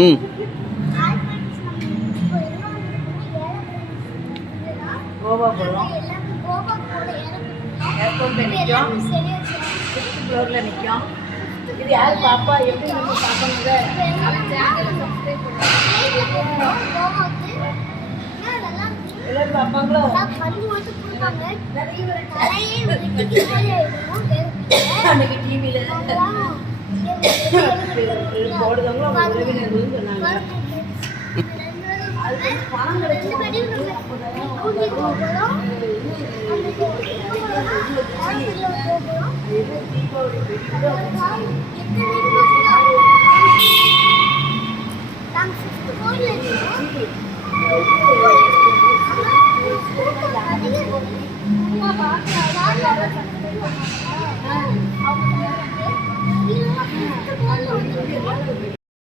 ம் கோவா போகிறோம். ஏர்போர்ட்டில் நிற்கும், 5th ஃப்ளோரில் நிற்கும். இது யார் பாப்பா? எப்படி நம்ம பார்க்கணுங்க? எல்லாரும் பார்ப்பாங்களோ? அன்னைக்கு டிவியில் போடுறவங்களும் அவங்க உறவினர்களும் சொன்னாங்க. அது பணம் கிடைக்கும். தீபாவளி